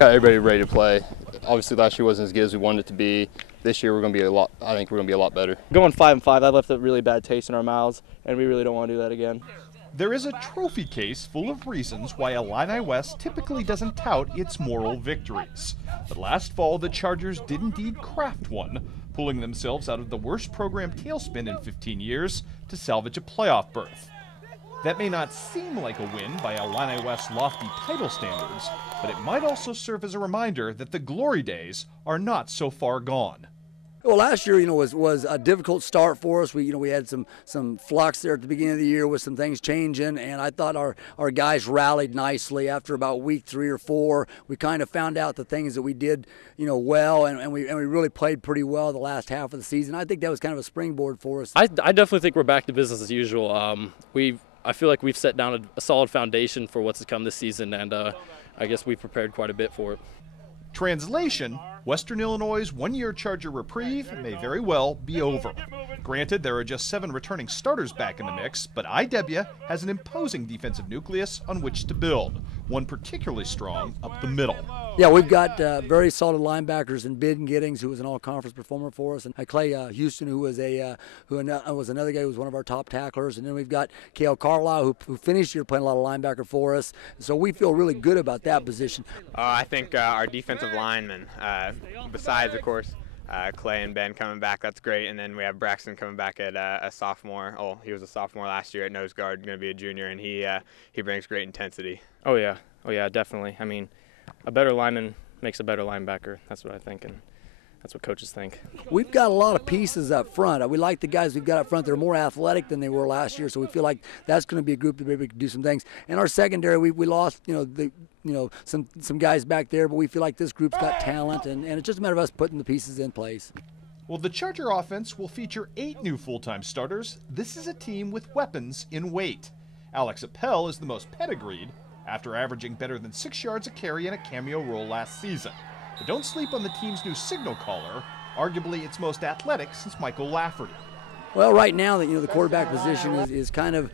Got everybody ready to play. Obviously, last year wasn't as good as we wanted it to be. This year, we're going to be a lot. I think we're going to be a lot better. Going 5-5, that left a really bad taste in our mouths, and we really don't want to do that again. There is a trophy case full of reasons why Illini West typically doesn't tout its moral victories. But last fall, the Chargers did indeed craft one, pulling themselves out of the worst program tailspin in 15 years to salvage a playoff berth. That may not seem like a win by Illini West's lofty title standards, but it might also serve as a reminder that the glory days are not so far gone. Well, last year, was a difficult start for us. We had some flux there at the beginning of the year with some things changing, and I thought our guys rallied nicely after about week 3 or 4. We kind of found out the things that we did, well, and we really played pretty well the last half of the season. I think that was kind of a springboard for us. I definitely think we're back to business as usual. I feel like we've set down a solid foundation for what's to come this season, and I guess we've prepared quite a bit for it. Translation, Western Illinois' one-year Charger reprieve may very well be over. Granted, there are just 7 returning starters back in the mix, but IW has an imposing defensive nucleus on which to build, one particularly strong up the middle. Yeah, we've got very solid linebackers in Bid and Giddings, who was an all-conference performer for us, and Clay Houston, who was another guy who was one of our top tacklers, and then we've got Cale Carlisle, who finished the year playing a lot of linebacker for us. So we feel really good about that position. I think our defensive linemen, besides, of course, Clay and Ben coming back, that's great. And then we have Braxton coming back at a sophomore. Oh, he was a sophomore last year at nose guard, going to be a junior, and he brings great intensity. Oh yeah, definitely. I mean, a better lineman makes a better linebacker. That's what I think, and that's what coaches think. We've got a lot of pieces up front. We like the guys we've got up front. They're more athletic than they were last year, so we feel like that's going to be a group that maybe can do some things. And our secondary, we lost, some guys back there, but we feel like this group's got talent, and it's just a matter of us putting the pieces in place. Well, the Charger offense will feature 8 new full-time starters. This is a team with weapons in weight. Alex Appel is the most pedigreed, after averaging better than 6 yards a carry in a cameo role last season. But don't sleep on the team's new signal caller, arguably its most athletic since Michael Lafferty. Well, right now, the quarterback position is kind of,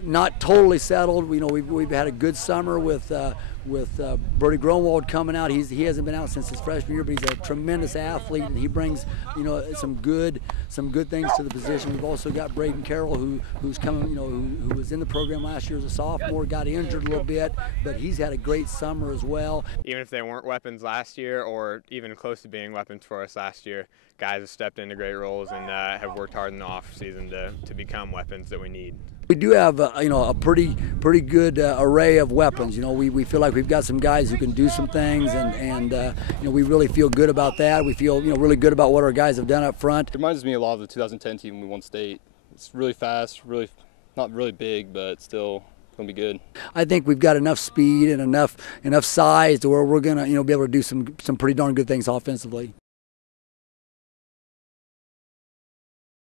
not totally settled. We've had a good summer with Brody Grunwald coming out. He hasn't been out since his freshman year, but he's a tremendous athlete, and he brings some good things to the position. We've also got Braden Carroll, who's coming, who was in the program last year as a sophomore, got injured a little bit, but he's had a great summer as well. Even if they weren't weapons last year, or even close to being weapons for us last year, guys have stepped into great roles and have worked hard in the off season to become weapons that we need. We do have a pretty good array of weapons. We feel like we've got some guys who can do some things, and we really feel good about that. We feel really good about what our guys have done up front. It reminds me a lot of the 2010 team when we won state. It's really fast, really not really big, but still going to be good. I think we've got enough speed and enough size to where we're going to be able to do some pretty darn good things offensively.